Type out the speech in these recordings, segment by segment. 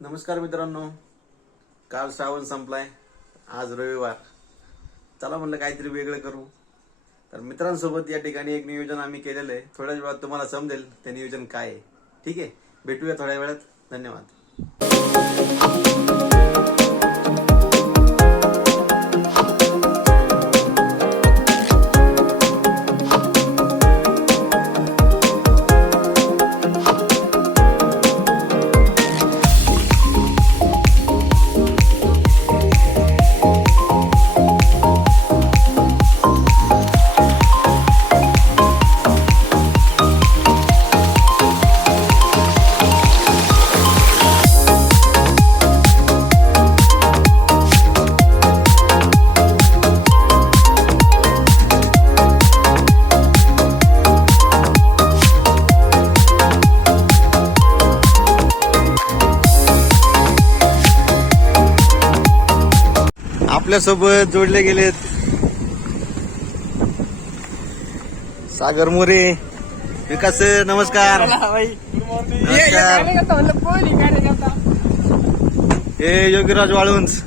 नमस्कार मित्रांनो, काल श्रावण संपलाय, आज रविवार. चला म्हणलं काहीतरी वेगळं करू. तर मित्रांसोबत या ठिकाणी एक नियोजन आम्ही केलेलं आहे. थोड्याच वेळात तुम्हाला समजेल ते नियोजन काय आहे. ठीक आहे, भेटूया थोड्या वेळात. धन्यवाद. आपल्यासोबत जोडले गेलेत सागर मोरे, विकास सर. नमस्कार. नमस्कार. हे योगीराज वाळुंज.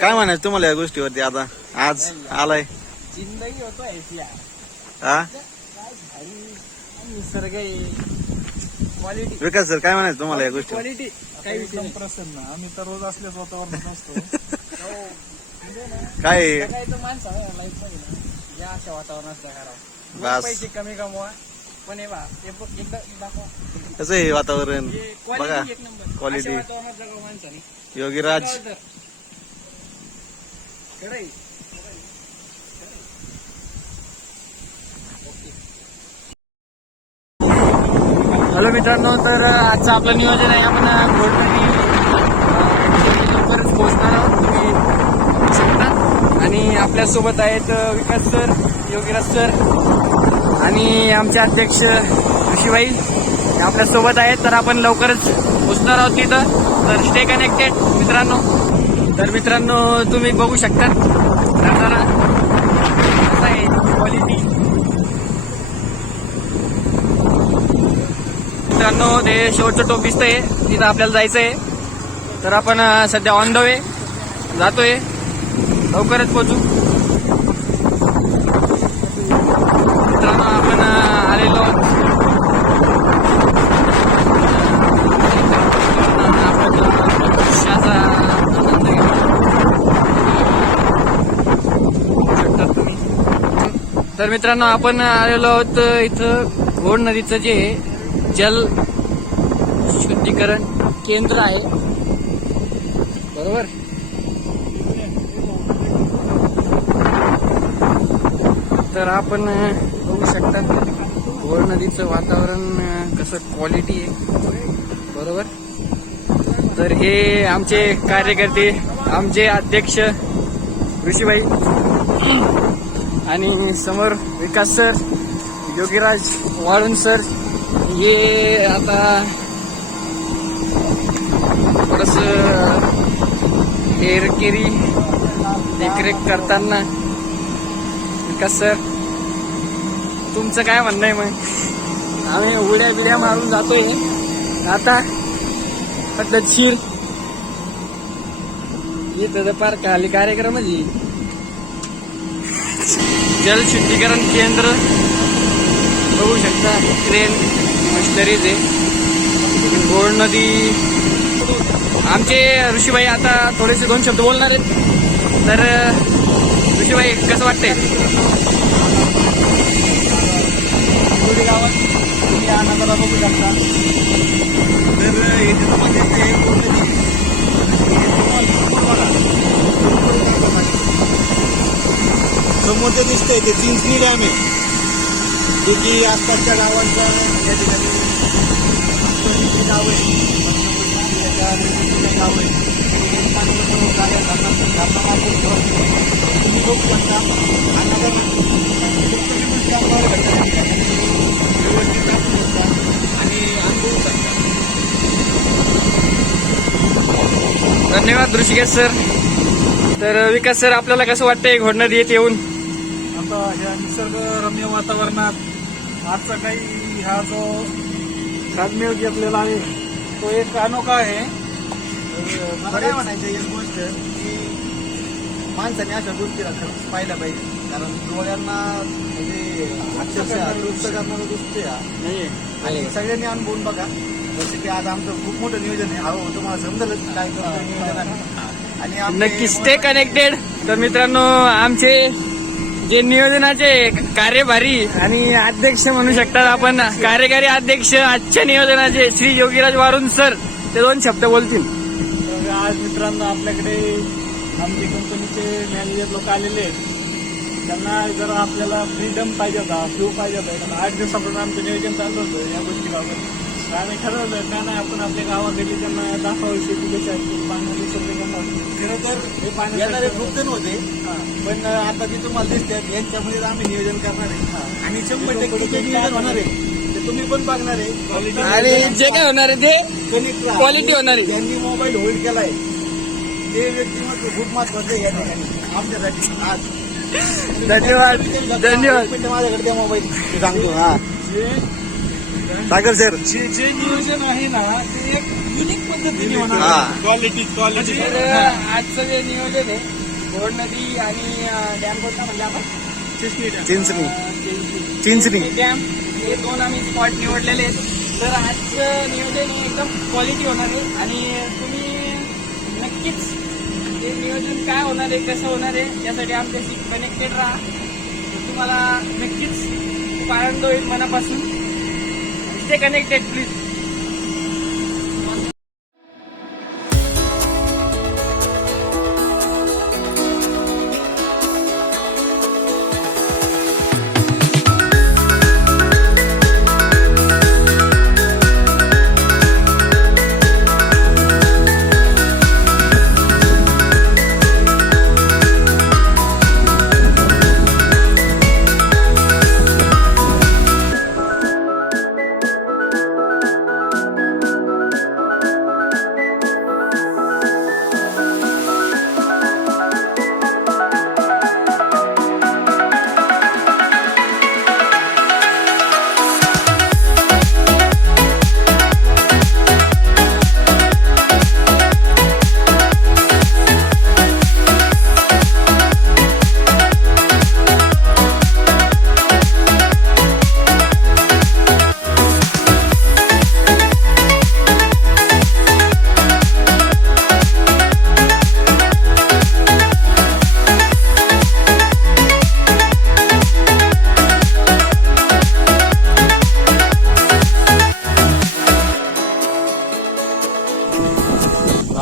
काय म्हणायचं तुम्हाला या गोष्टीवरती? आता आज आलाय जिंदगी होतो हा निसर्ग क्वालिटी. विकास सर, काय म्हणायचं तुम्हाला या गोष्टी? क्वालिटी काही एकदम प्रसन्न. आम्ही तर रोज असल्याच वातावरणात असतो. काय माणसं लाईफ मध्ये या अशा वातावरणात करावं. बस. पैसे कमी कमवा, पण हे बा एकदा दाखवा कसं आहे वातावरण बघा. क्वालिटी एक नंबर. क्वालिटी. अशा वातावरणात जगावं माणसाने. योगीराज. खरंय. हॅलो मित्रांनो, तर आजचं आपलं नियोजन आहे. आपण घोडपणी लवकरच पोहोचणार आहोत, तुम्ही बघू शकता. आणि आपल्यासोबत आहेत विकास सर, योगीराज सर आणि आमचे अध्यक्ष ऋषीभाई आपल्यासोबत आहेत. तर आपण लवकरच पोहोचणार आहोत तिथं. तर स्टे कनेक्टेड मित्रांनो. तर मित्रांनो, तुम्ही बघू शकता नजारा कसा आहे, क्वालिटी. मित्रांनो, ते शेवटचं टोप दिसतंय, तिथं आपल्याला जायचं आहे. तर आपण सध्या ऑन द वे जातोय, लवकरच पोहोचू. मित्रांनो, आपण आलेलो तर मित्रांनो, आपण आलेलो आहोत इथं घोड नदीचं जे जल शुद्धीकरण केंद्र आहे, बरोबर. तर आपण बघू शकता घोड नदीचं वातावरण कसं क्वालिटी आहे, बरोबर. तर हे आमचे कार्यकर्ते, आमचे अध्यक्ष ऋषीभाई आणि समोर विकास सर, योगीराज वाळुंज सर. हे आता थोडस हेरकेरी देखरेख करताना. विकास सर, तुमचं काय म्हणणं आहे? मग आम्ही उड्या बिड्या मारून जातोय आता पद्धतशीर. इथं पार खाली कार्यक्रमाची जल शुद्धीकरण केंद्र बघू शकता. ट्रेन मशिनरीज आहे. घोड नदी. आमचे ऋषीभाई आता थोडेसे 2 शब्द बोलणार आहेत. तर ऋषीभाई, कसं वाटतंय? गावात तुम्ही हा नजारा बघू शकता. तर इथे समोर जे दिसतंय ते चिंचणी डॅम आहे, जे की आसपासच्या गावांचा या ठिकाणी गाव आहे. गाव आहे तुम्ही बघू शकता. हा नजारा व्यवस्थित आणि अनुभवू शकता. धन्यवाद ऋषिकेश सर. तर विकास सर, आपल्याला कसं वाटतंय घोड नदी येथे येऊन? आता ह्या निसर्गरम्य वातावरणात आजचा काही हा जो खादमेळ घेतलेला आहे तो एक अनोखा आहे. मला काय म्हणायचं एक गोष्ट की माणसाने अशा गोष्टीला खरंच पाहिल्या पाहिजे, कारण डोळ्यांना म्हणजे अक्षरशः दृष्ट करणारं दृश्य आहे. आणि सगळ्यांनी अनुभवून बघा. जसं की आज आमचं खूप मोठं नियोजन आहे. हळूहळू तुम्हाला समजेलच काय करतोय नियोजन आहे. आणि आमचे नक्की स्टे कनेक्टेड. तर मित्रांनो, आमचे जे नियोजनाचे कार्यभारी आणि अध्यक्ष म्हणू शकतात आपण, कार्यकारी अध्यक्ष आजच्या नियोजनाचे श्री योगीराज वारुण सर, ते 2 शब्द बोलतील. तर आज मित्रांनो आपल्याकडे आमचे कंपनीचे मॅनेजर लोक आलेले आहेत. त्यांना जरा आपल्याला फ्रीडम पाहिजे होता, फ्यू पाहिजे होता. कारण 8 दिवसापासून आमचं नियोजन चालू होतं या गोष्टीबाबत. तर आम्ही ठरवलं का नाही आपण आपल्या गावाकडे त्यांना दाखवावं शेती कशी असते, पाण्याची सगळे खरं तर हे पाणी येणारे खूप जण होते, पण आता जे तुम्हाला दिसतात यांच्यामध्ये आम्ही नियोजन करणार आहे. आणि 100% जे नियोजन होणार आहे ते तुम्ही पण बघणार आहे. आणि जे काय होणार आहे ते कनेक्ट क्वालिटी होणार आहे. ज्यांनी मोबाईल होल्ड केलाय ते व्यक्तिमत्व खूप महत्वाचं आहे या ठिकाणी आमच्यासाठी आज. धन्यवाद. धन्यवाद. एक मिनिट माझ्याकडे त्या मोबाईल सांगतो. हा सागर सर, जे नियोजन आहे ना ते एक युनिक पद्धतीने होणार हा. आहे. क्वालिटी तर आजचं जे नियोजन आहे, घोड नदी आणि डॅम कोणता म्हणजे आपण चिंचणी डॅम, हे 2 आम्ही स्पॉट निवडलेले आहेत. तर आजचं नियोजन हे एकदम क्वालिटी होणार आहे. आणि तुम्ही नक्कीच ते नियोजन काय होणार आहे, कसं होणार आहे, यासाठी आमच्याशी कनेक्टेड राहा. तर तुम्हाला नक्कीच खूप आनंद होईल मनापासून. Stay connected please.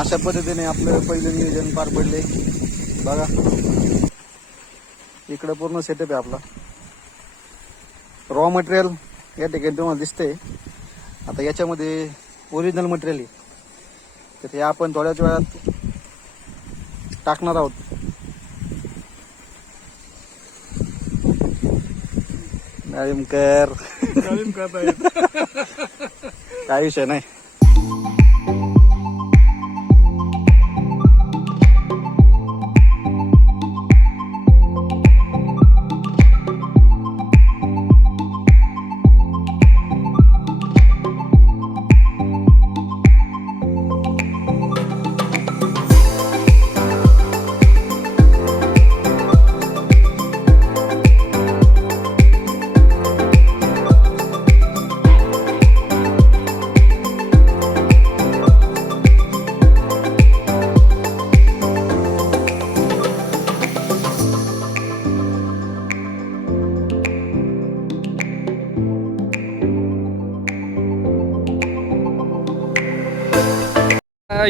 अशा पद्धतीने आपलं पहिलं नियोजन पार पडले. बघा इकडं पूर्ण सेटअप आहे आपला. रॉ मटेरियल या ठिकाणी तुम्हाला दिसतंय. आता याच्यामध्ये ओरिजिनल मटेरियल आहे, तर ते आपण थोड्याच वेळात टाकणार आहोत. काय विषय नाही.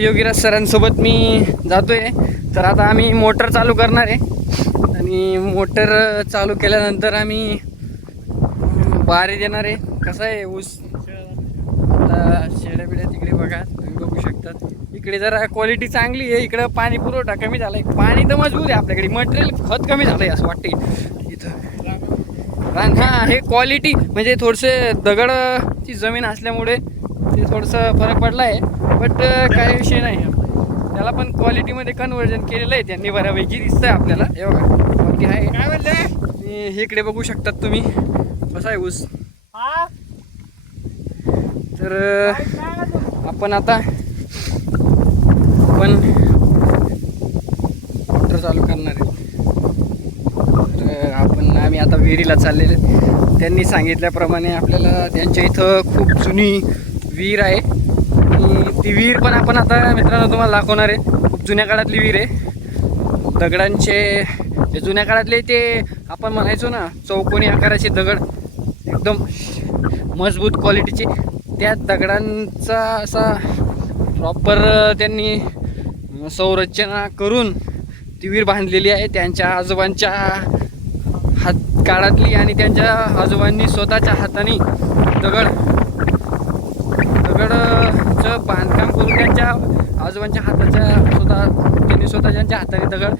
योगीराज सरांसोबत मी जातोय. तर आता आम्ही मोटर चालू करणार आहे आणि मोटर चालू केल्यानंतर आम्ही बारे देणार आहे. कसं आहे ऊस, आता शेड्या बिड्या तिकडे बघा, तुम्ही बघू शकतात. इकडे जरा क्वालिटी चांगली आहे, इकडं पाणी पुरवठा कमी झाला आहे. पाणी तर मजबूत आहे आपल्याकडे, मटेरियल खत कमी झालं आहे असं वाटते इथं. हां, हे क्वालिटी म्हणजे थोडसे दगडची जमीन असल्यामुळे ते थोडंसं फरक पडला आहे, बट काही विषय नाही. त्याला पण क्वालिटीमध्ये कन्व्हर्जन केलेलं आहे त्यांनी बऱ्यापैकी दिसतंय आपल्याला. हे बघा अगदी आहे. काय म्हणले इकडे बघू शकतात तुम्ही कसा आहे ऊस. तर आपण मोटर चालू करणार आहे. तर आम्ही आता विहिरीला चाललेले. त्यांनी सांगितल्याप्रमाणे आपल्याला त्यांच्या इथं खूप जुनी विहीर आहे आणि ती विहीर पण आपण आता मित्रांनो तुम्हाला दाखवणार आहे. खूप जुन्या काळातली विहीर आहे. दगडांचे जे जुन्या काळातले ते आपण म्हणायचो ना चौकोनी आकाराचे दगड एकदम मजबूत क्वालिटीचे, त्या दगडांचा असा प्रॉपर त्यांनी संरचना करून ती विहीर बांधलेली आहे. त्यांच्या आजोबांच्या हात काळातली आणि त्यांच्या आजोबांनी स्वतःच्या हाताने दगडचं बांधकाम करून त्यांच्या आजोबांच्या त्यांनी स्वतःच्या हाताने दगड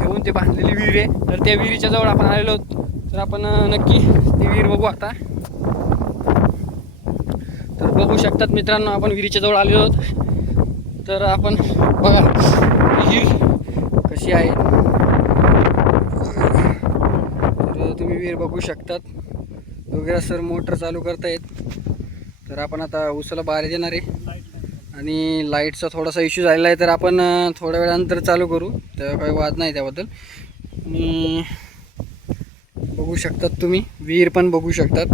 घेऊन ते बांधलेली विहीर आहे. तर त्या विहिरीच्या जवळ आपण आलेलो आहोत. तर आपण नक्की ती विहीर बघू आता. तर बघू शकतात मित्रांनो आपण विहिरीच्या जवळ आलेलो आहोत. तर आपण बघा विहीर कशी आहे. तर तुम्ही विहीर बघू शकतात. वगैरे सर मोटर चालू करतायत. तर आपण आता उसाला बाहेर देणार आहे आणि लाईटचा थोडासा इश्यू झालेला आहे. तर आपण थोड्या वेळानंतर चालू करू, तर काही वाद नाही त्याबद्दल. आणि बघू शकतात तुम्ही विहीर पण बघू शकतात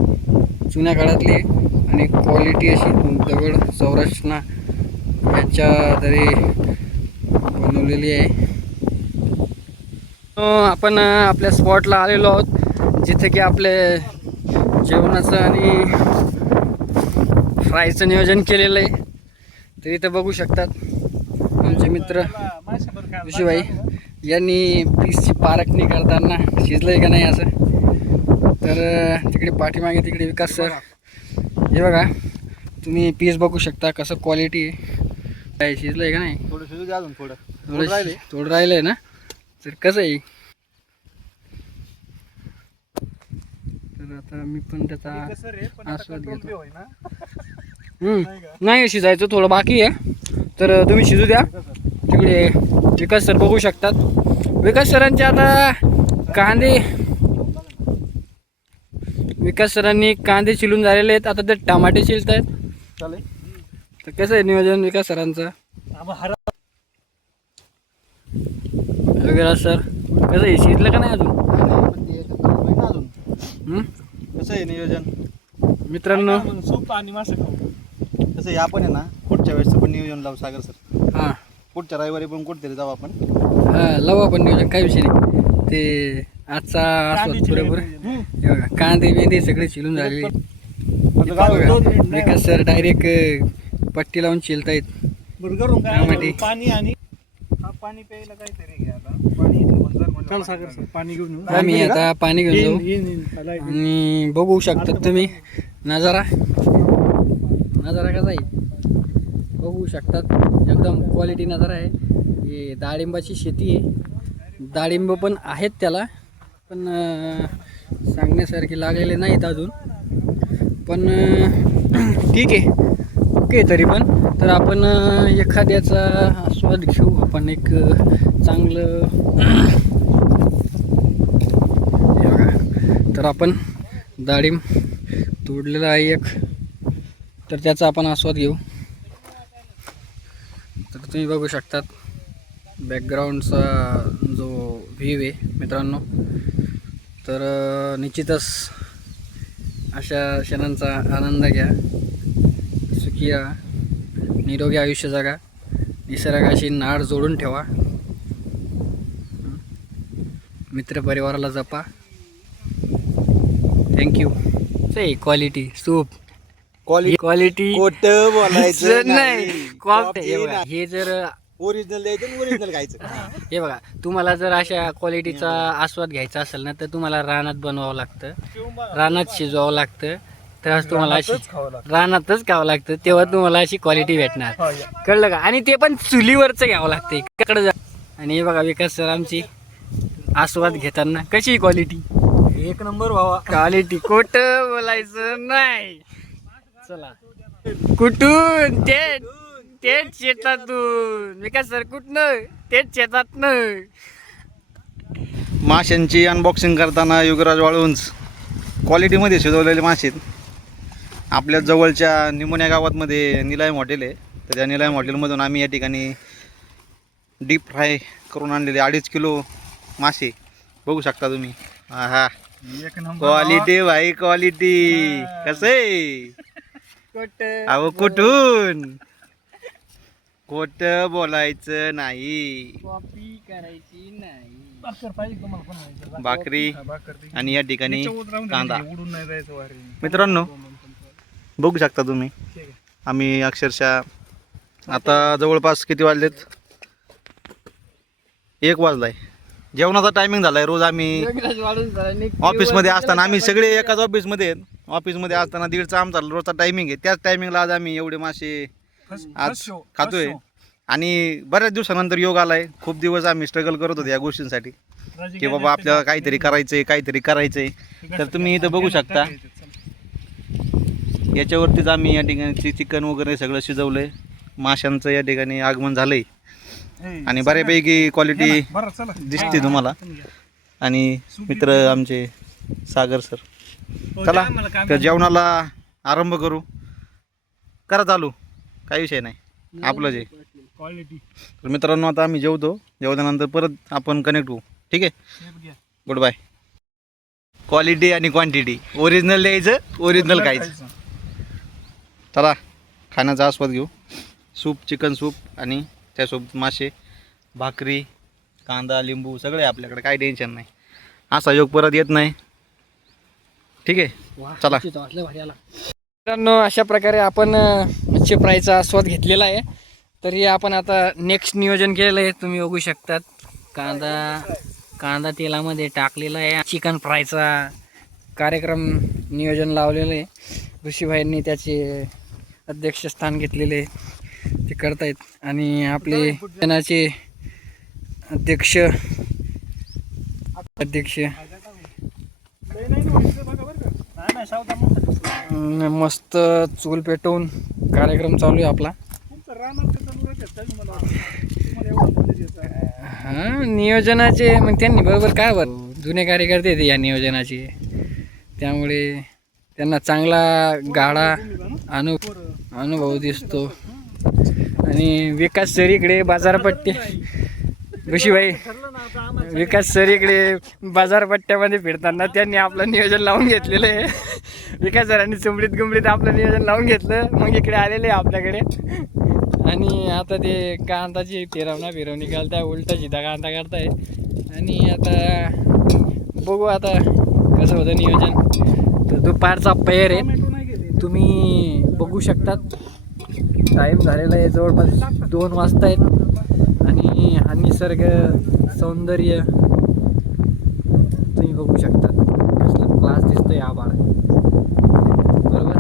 जुन्या काळातली आहे आणि क्वालिटी अशी दगड संरचना याच्या तरी बनवलेली आहे. आपण आपल्या स्पॉटला आलेलो आहोत जिथे की आपले जेवणाचं आणि फ्रायचं नियोजन केलेलं आहे. तर इथं बघू शकतात आमचे मित्र ऋषीभाई यांनी पीसची पारखणी करताना शिजलंय का नाही असं. तर तिकडे पाठीमागे तिकडे विकास सर, हे बघा तुम्ही पीस बघू शकता कसं क्वालिटी आहे. काय शिजलंय का नाही. थोडं शिजू द्या अजून थोडं थोडं राहिलंय ना. तर कसं आहे. तर आता मी पण त्याचा आस्वाद घेतो. नाही शिजायचं थोडं बाकी आहे. तर तुम्ही शिजू द्या. तिकडे विकास सर बघू शकतात. विकास सरांचे आता विकास सरांनी कांदे चिलून झालेले आहेत. आता ते टमाटे चिलत आहेत. चालेल. तर कसं आहे नियोजन विकास सरांचं वगैरे. सर कसं आहे शिजलं का नाही अजून. कसं आहे नियोजन मित्रांनो. सूप आणि मासे खाऊ. कसं आहे आपण आहे ना पुढच्या वेळेस पण नियोजन लावू सागर सर. हां पुढच्या रविवारी पण कुठेतरी जाऊ आपण. हां लावू आपण नियोजन, काही विषय नाही. ते आजचा आस्वाद पुरेपूर. हे बघा कांदे बिंदे सगळे चिलून झालेले. विकास सर डायरेक्ट पट्टी लावून चिलतायत. पाणी आणि पाणी प्यायला काहीतरी घ्या आता. सागर सर पाणी घेऊन येऊ. आम्ही आता पाणी घेऊन जाऊ आणि बघू शकतात तुम्ही नजारा कसा आहे बघू शकतात. एकदम क्वालिटी नजारा आहे. हे डाळिंबाची शेती आहे. डाळिंब पण आहेत त्याला, पण सांगण्यासारखे लागलेले नाहीत अजून. पण ठीक आहे ओके. तरी पण तर आपण एखाद्याचा आस्वाद घेऊ आपण एक चांगलं. हे बघा तर आपण डाळिंब तोडलेलं आहे एक, तर त्याचा आपण आस्वाद घेऊ. तर तुम्ही बघू शकतात बॅकग्राऊंडचा जो व्ह्यू आहे मित्रांनो. तर निश्चितच अशा क्षणांचा आनंद घ्या. सुखी राहा, निरोगी आयुष्य जगा, निसर्गाशी नाळ जोडून ठेवा, मित्रपरिवाराला जपा. थँक्यू. से क्वालिटी सूप क्वालिटी बोलायचं नाही. हे जर ओरिजिनल द्यायचं ओरिजिनल खायचं. हे बघा तुम्हाला जर अशा क्वालिटीचा आस्वाद घ्यायचा असेल ना तर तुम्हाला रानात बनवावं लागतं, रानात शिजवावं लागतं. तर तुम्हाला अशी रानातच खावं लागतं, तेव्हा तुम्हाला अशी क्वालिटी भेटणार. कळलं का. आणि ते पण चुलीवरचं घ्यावं लागतं इकडे जा. आणि हे बघा विकास सर आमची आस्वाद घेताना कशी क्वालिटी एक नंबर व्हावा. क्वालिटी खोटं बोलायचं नाही. चला कुठून ते थेट शेतातून. विकास सर कुठनं? थेट शेतातनं. माशांची अनबॉक्सिंग करताना युगराज वाळुंज क्वालिटीमध्ये शिजवलेले मासे आहेत. आपल्या जवळच्या निमोन्या गावातमध्ये निलायम हॉटेल आहे. तर त्या निलायम हॉटेलमधून आम्ही या ठिकाणी डीप फ्राय करून आणलेले 2.5 किलो मासे बघू शकता तुम्ही. हा एक नंबर क्वालिटी भाई क्वालिटी. कसं आहे अहो कुठून खोट बोलायचं नाही. कॉपी करायची नाही. भाकर पाहिजे तुम्हाला पण भाकरी आणि या ठिकाणी कांदा. उडून नाही जायचं वारी. मित्रांनो बघू शकता तुम्ही आम्ही अक्षरशः आता जवळपास किती वाजलेत 1 वाजलाय. जेवणाचा टायमिंग झालाय. रोज आम्ही ऑफिसमध्ये असताना आम्ही सगळे एकाच ऑफिसमध्ये आहेत. ऑफिसमध्ये असताना 1:30चा आमचा रोजचा टायमिंग आहे. त्याच टायमिंगला आज आम्ही एवढे मासे आज खातोय. आणि बऱ्याच दिवसानंतर योग आलाय. खूप दिवस आम्ही स्ट्रगल करत होतो या गोष्टींसाठी की बाबा आपल्याला काहीतरी करायचंय. तर तुम्ही इथं बघू शकता याच्यावरतीच आम्ही या ठिकाणी चिकन वगैरे सगळं शिजवलंय. माशांचं या ठिकाणी आगमन झालंय आणि बऱ्यापैकी क्वालिटी दिसते तुम्हाला. आणि मित्र आमचे सागर सर. चला तर जेवणाला आरंभ करू. करा चालू, काही विषय नाही आपलं जे. क्वालिटी तर मित्रांनो आता आम्ही जेवतो. जेवल्यानंतर परत आपण कनेक्ट होऊ. ठीक आहे. Goodbye. क्वालिटी आणि क्वांटिटी ओरिजिनल द्यायचं, ओरिजिनल खायचं. चला खाण्याचा आस्वाद घेऊ. सूप, चिकन सूप आणि त्यासोबत मासे, भाकरी, कांदा, लिंबू सगळे आपल्याकडे. काही टेन्शन नाही. असा योग परत येत नाही. ठीक आहे. चला मित्रांनो अशा प्रकारे आपण मच्छी फ्रायचा आस्वाद घेतलेला आहे. तरी आपण आता नेक्स्ट नियोजन केलेलं आहे. तुम्ही बघू शकतात कांदा तेलामध्ये टाकलेला आहे. चिकन फ्रायचा कार्यक्रम नियोजन लावलेलं आहे. ऋषीभाईंनी त्याचे अध्यक्षस्थान घेतलेले ते करतायत. आणि आपले जनाचे अध्यक्ष मस्त चूल पेटवून कार्यक्रम चालू आहे आपला. हा नियोजनाचे मग त्यांनी बरोबर काय जुने कार्यकर्ते आहेत या नियोजनाचे. त्यामुळे त्यांना चांगला गाढा अनुभव दिसतो. आणि विकास सर इकडे बाजारपट्टी ऋषीभाई विकास सर इकडे बाजारपट्ट्यामध्ये फिरताना त्यांनी आपलं नियोजन लावून घेतलेलं आहे. विकास सरांनी चुंबडीत गुंबडीत आपलं नियोजन लावून घेतलं. मग इकडे आलेले आहे आपल्याकडे. आणि आता ते कांदाची फिरवणी घालताय. उलटा सीधा कांदा करताय. आणि आता बघू आता कसं होतं नियोजन. तर दुपारचा पेर आहे. तुम्ही बघू शकतात टाईम झालेला आहे जवळपास 2 वाजता आहेत. आणि हा निसर्ग सौंदर्य तुम्ही बघू शकता. कसला क्लास दिसतोय आभाळ. बरोबर.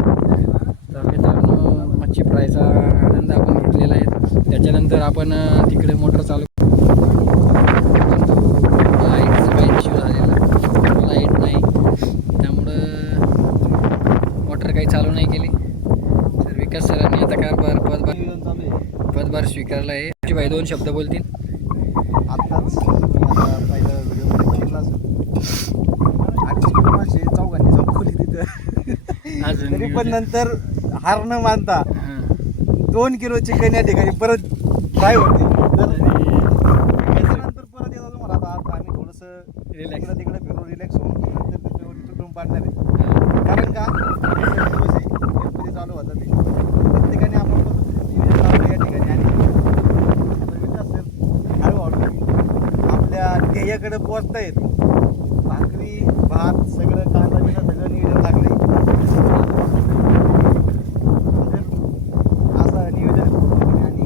तर मित्रांनो मच्छी फ्रायचा आनंद आपण घेतलेला आहे. त्याच्यानंतर आपण तिकडे मोटर चालू. लाईटचा काही इश्यू झालेला. लाईट नाही त्यामुळं मोटर काही चालू नाही केली. तर विकास सरांनी आता कारभार पदभार स्वीकारला आहे. भाई 2 शब्द बोलतील. आत्ताच पहिला व्हिडिओ बघितला असेल. 8 किलो मासे चौघांनी संपवली तिथं. अजून तरी पण नंतर हार न मानता 2 किलो चिकन या ठिकाणी परत फ्राय होते. त्याच्यानंतर परत येतात तुम्हाला. आता आम्ही थोडंसं रिलॅक्स तिकडे फिरून रिलॅक्स होऊन तिकडून पाडणार आहे. कारण का गणपती चालू होता ते प्रत्येकाने आपण या ठिकाणी. आणि आपल्या ध्येयाकडे पोहोचता येत. भाकरी भात सगळं कांदा बिना सगळं नियोजन लागले. असं नियोजन पूर्णपणे. आणि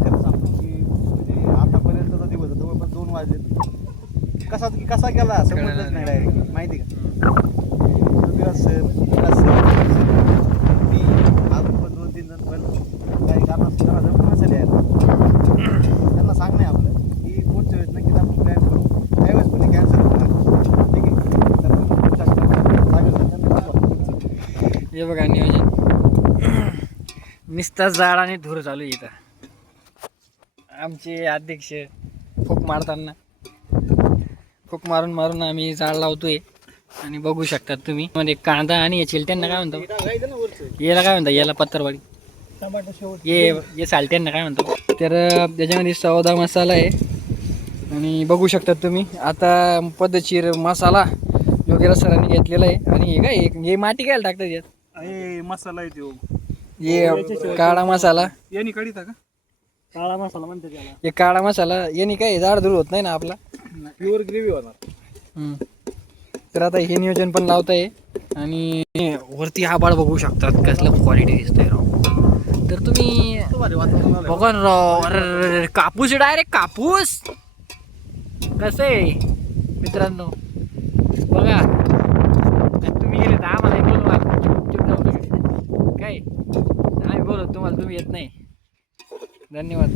खरं सांगतो की म्हणजे आतापर्यंतचा दिवस जवळपास 2 वाजले. कसा गेला समजलंच नाही डायरेक्ट. माहिती का विकास सर मी अजून पण 2-3 जण पण काही कारणास्तव जमून नसेल यायला. त्यांना सांगणे आपलं की पुढच्या वेळेस नक्कीच आपण प्लॅन करू. त्यावेळेस कोणी कॅन्सल करू. ठीक आहे. तर हे बघा नियोजन नुसता जाळ आणि धूर चालू आहे इथं. आमचे अध्यक्ष फूक मारताना फूक मारून आम्ही झाड लावतोय आणि बघू शकतात तुम्ही मध्ये कांदा आणि चिलट्यांना काय म्हणतो याला काय म्हणतात याला पत्तरवाडी ये सालट्यांना काय म्हणतो तर त्याच्यामध्ये सौदा मसाला आहे आणि बघू शकतात तुम्ही आता पद्धतशीर मसाला योगीराज सरांनी घेतलेला आहे आणि हे काय हे माती काय टाकतात यात मसाला आहे तो हे काळा मसाला यांनी कढीता का काळा मसाला म्हणते त्याला हे काळा मसाला याने काय जाड दूर होत नाही ना आपला प्युअर ग्रेव्ही होणार तर आता हे नियोजन पण लावत आहे आणि वरती आभाळ बघू शकतात कसलं क्वालिटी दिसतंय राव तर तुम्ही बघा ना राव अरे कापूस डायरेक्ट कापूस कसं आहे मित्रांनो बघा तुम्ही गेले तर आम्हाला एक बोलवा चुप जाऊ नका काय आम्ही बोलत तुम्हाला तुम्ही येत नाही धन्यवाद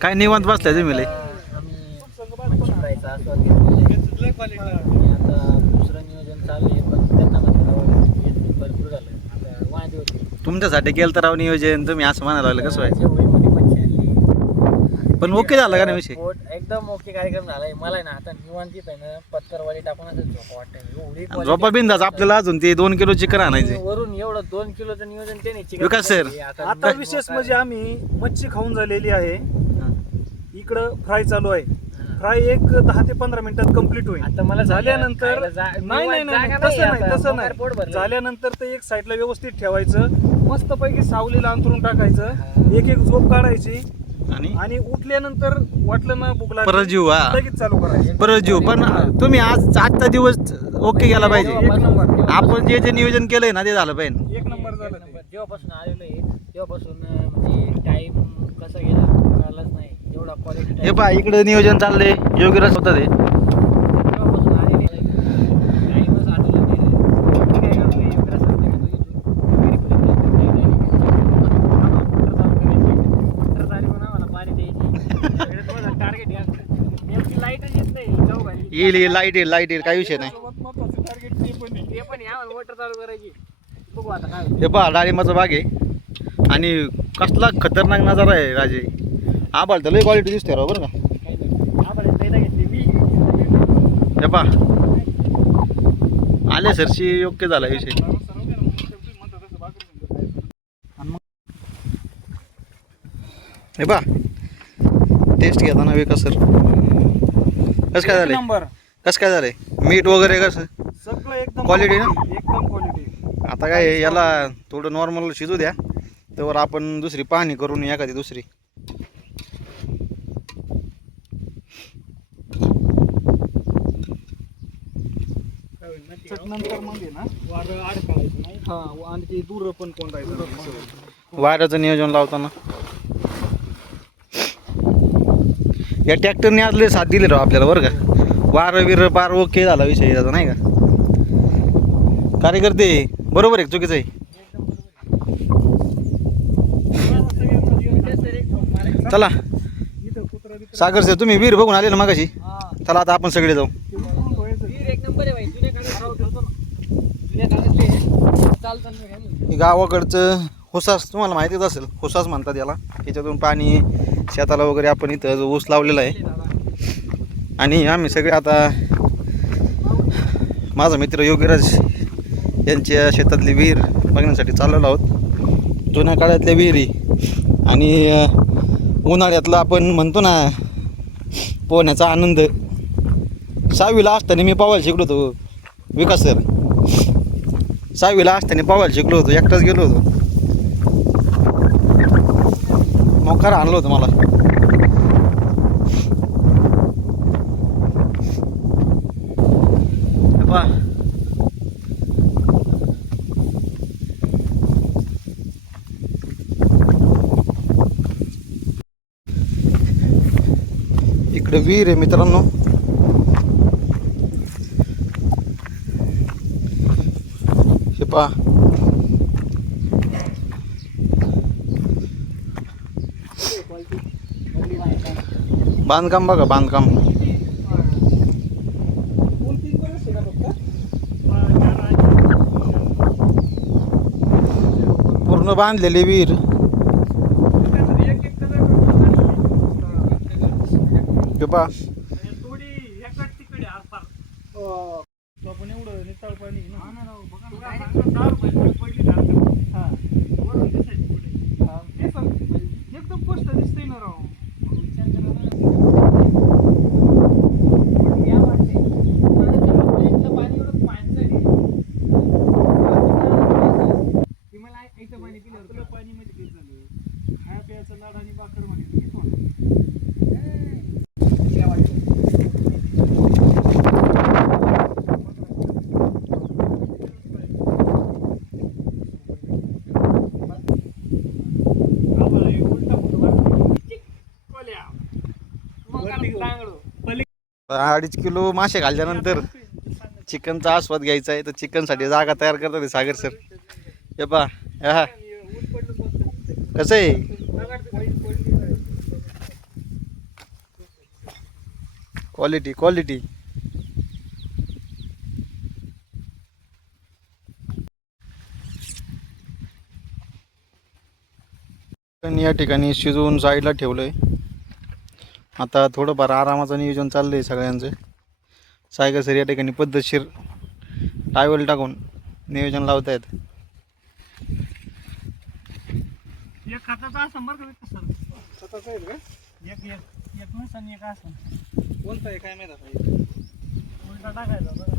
काय निवांत बसलाय तुम्ही लय? आम्ही मच्छी फ्रायचा आस्वाद घेतलेला आहे. आता दुसरं नियोजन चालू आहे पण त्यांना भरपूर झालं आता वांदे होते तुमच्यासाठी केलं तर राव नियोजन तुम्ही असं म्हणायला लागलं कसं व्हायचं जेवढी मोठी मच्छी आणली पण ओके झालं का नाही विषय एकदम ओके कार्यक्रम झालाय मला आहे ना आता निवांतीत आहे ना पत्तरवाडी टाकूनच झोपा वाटतं एवढी झोपा बिंदाच आपल्याला अजून ते 2 किलो चिकन आणायचे वरून एवढं 2 किलोचं नियोजन त्याने चिकन विकास सर, आता विशेष म्हणजे आम्ही मच्छी खाऊन झालेली आहे इकडं फ्राय चालू आहे फ्राय एक 10 ते 15 मिनिटात कम्प्लीट होईल आता मला झाल्यानंतर नाही तसं नाही झाल्यानंतर ते एक साईडला व्यवस्थित ठेवायचं मस्त पैकी सावलीला अंथरून टाकायचं एक झोप काढायची आणि उठल्यानंतर वाटलं ना भूक लागली परत जीव लगेच चालू करायचं परत जीव पण तुम्ही आजचा दिवस ओके गेला पाहिजे आपण जे नियोजन केलंय ना ते झालं पाहिजे एक नंबर झालं ते. जेव्हापासून आलेलो आहे तेव्हापासून म्हणजे टाइम कसा गेला कळालंच नाही एवढा क्वालिटी हे पहा इकडे नियोजन चाललंय योगीराज होतं ते तेव्हापासून आलेले टाइमच आठवलं नाही काय करतो योगीराज सर लाईटच येत नाही येईल लाईट येईल काही विषय नाही महत्वाचं टार्गेट ते पण आहे. ते पण या मोटर चालू करायची बघू आता काय हे पहा डाळिंबाचा बाग आहे आणि कसला खतरनाक नजारा आहे राजे आबाळ तर लई क्वालिटी दिसते राव बरं का हे पहा आले सरशी योग्य झाला विषय हे पहा टेस्ट घेताना विकास सर कसं काय झालंय नंबर कसं काय झालंय मीठ वगैरे कसं सगळं एकदम क्वालिटी ना एकदम क्वालिटी आता काय आहे, याला थोडं नॉर्मल शिजू द्या त्यावर आपण दुसरी पाहणी करून एखादी दुसरी नंतर मग आहे ना वारं अडकायचं नाही हा आणि ते दूर पण कोंडायचं वाऱ्याचं नियोजन लावताना या ट्रॅक्टरने आज लय साथ दिली राव आपल्याला बरं का वारं विरं पार ओके झाला विषय त्याचा नाही का कार्यकर्ते बरोबर आहे चुकीचं आहे चला सागर सर तुम्ही वीर बघून आले ना मागाशी चला आता आपण सगळे जाऊ एक नंबर आहे भाई जुन्या काळातले चालतं हे गावाकडचं होसास तुम्हाला माहितीच असेल होसास म्हणतात याला त्याच्यातून पाणी शेताला वगैरे आपण इथं जो ऊस लावलेला आहे आणि आम्ही सगळे आता माझा मित्र योगीराज यांच्या शेतातली विहीर बघण्यासाठी चाललेलो आहोत जुन्या काळातल्या विहिरी आणि उन्हाळ्यातला आपण म्हणतो ना पोहण्याचा आनंद 6वीला असताना मी पोहायला शिकलो होतो विकास सर 6वीला असताना पोहायला शिकलो होतो एकटाच गेलो होतो मोकार आणलं होतं मला. हे पहा. इकडे विहीर आहे मित्रांनो. हे पहा. बांधकाम बघा, बांधकाम पूर्ण बांधलेली विहीर. हे पहा. आपण एवढं नितळ पाणी एकदम स्पष्ट दिसतंय ना राव. पाणी मध्ये किती झालं. हा प्यायचं लाड आणि बाकर मध्ये अडीच किलो मासे घालल्यानंतर चिकनचा आस्वाद घ्यायचा आहे. तर चिकनसाठी जागा तयार करतात सागर सर. हे पहा. हा कसं आहे. Quality quality. या ठिकाणी शिजवून साईडला ठेवलंय. आता थोडंफार आरामाचं नियोजन चाललंय सगळ्यांचं. सायगर सर या ठिकाणी पद्धतशीर टायवल टाकून नियोजन लावतायत. एक खताचा असं बरं का सर. खताचा आहे का. एक एक एक नुसार एक असं कोणता आहे काय माहिती आता. उलटा टाकायचा बरं.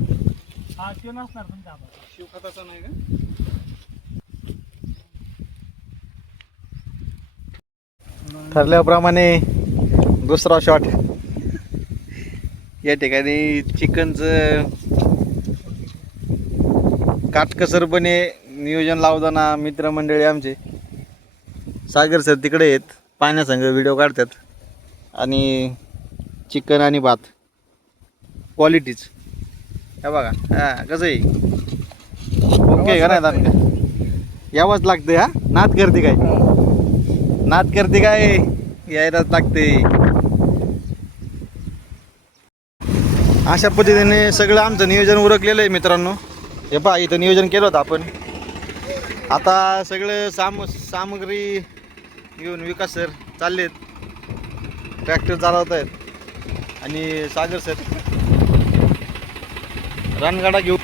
हा तो नसणार तुमच्या हातात. शिव खताचा नाही का. ठरल्याप्रमाणे दुसरा शॉट. या ठिकाणी चिकनचं काटकसरपणे नियोजन लावताना मित्रमंडळी आमचे सागर सर तिकडे आहेत. पाण्यासंग व्हिडिओ काढतात आणि चिकन आणि भात क्वालिटीच. हे बघा. हां कसं आहे. ओके का नाही दान यावंच लागतं. हा नाद करते काय. नाद करते काय यायलाच लागते. अशा पद्धतीने सगळं आमचं नियोजन उरकलेलं आहे मित्रांनो. हे पहा इथं नियोजन केलं होतं आपण. आता सगळं सामग्री घेऊन विकास सर चाललेत. ट्रॅक्टर चालवत आहेत आणि सागर सर रणगाडा घेऊन.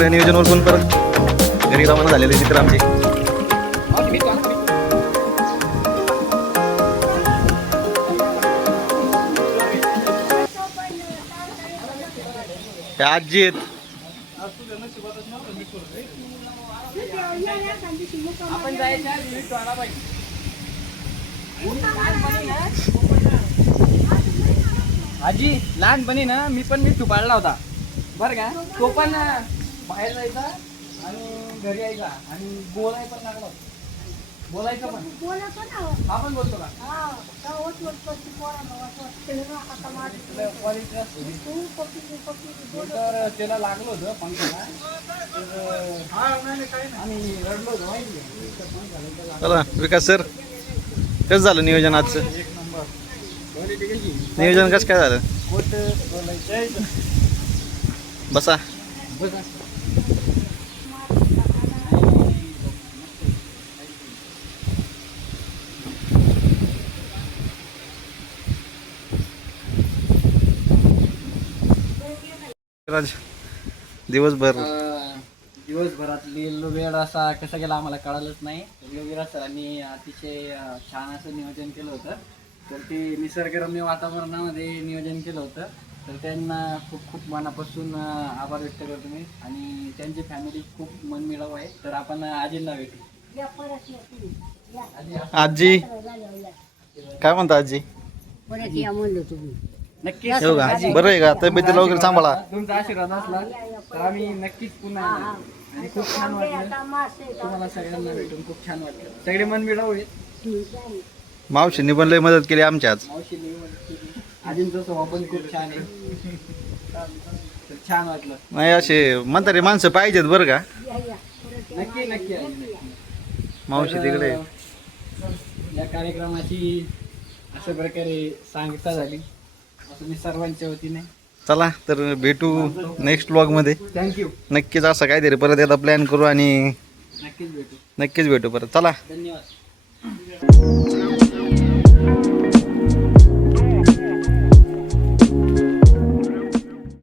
सगळं नियोजन ओळखून परत घरी रवाना झालेले मित्र आमचे. हे आजी आहेत. आपण जायच्या आधी भेटू आला पाहिजे. आजी लहानपणी ना मी पण मिठू पाळला होता बरं का. तो पण बाहेर जायचा आणि घरी यायचा आणि बोलाय पण लागला होता. बोलायचं पण हा पण बोलतो का. तर त्याला लागलं होतं पंखाला आणि रडलो होतो माहिती आहे. चला विकास सर, कसं झालं नियोजन आजचं? एक नंबर क्वालिटी कशी नियोजन कसं काय झालं? कोट बोलायचं बसा. बघा. राज, दिवसभर दिवसभरातली वेळ असा कसा गेला आम्हाला कळालंच नाही. योगीराज सरांनी अतिशय छान असं नियोजन केलं होतं. तर ते निसर्गरम्य वातावरणामध्ये नियोजन केलं होतं. तर त्यांना खूप खूप मनापासून आभार व्यक्त करतो मी. आणि त्यांची फॅमिली खूप मनमिळाऊ आहे. तर आपण आजींना भेटू. आजी काय म्हणता आजी? नक्कीच येऊ का? आजी, बरं आहे का? तब्येतीला वगैरे सांभाळा. तुमचा आशीर्वाद असला तर आम्ही नक्कीच पुन्हा येऊ. आणि खूप छान वाटलं तुम्हाला सगळ्यांना भेटून. खूप छान वाटलं. सगळे मनमिळाऊ आहेत. मावशींनी पण लय मदत केली आमची आज. मावशीने आजींचा स्वभाव पण खूप छान आहे. तर छान वाटलं. नाही असे म्हातारे माणसं पाहिजेत बरं का. नक्की नक्की आजी, नक्की. मावशी तर, तिकडे. या कार्यक्रमाची अशा प्रकारे सांगता झाली तुम्ही सर्वांच्या वतीने. चला तर भेटू नेक्स्ट व्लॉग मध्ये. थँक्यू. नक्कीच असं काहीतरी परत एकदा प्लॅन करू आणि नक्कीच भेटू. नक्कीच भेटू परत. चला. धन्यवाद.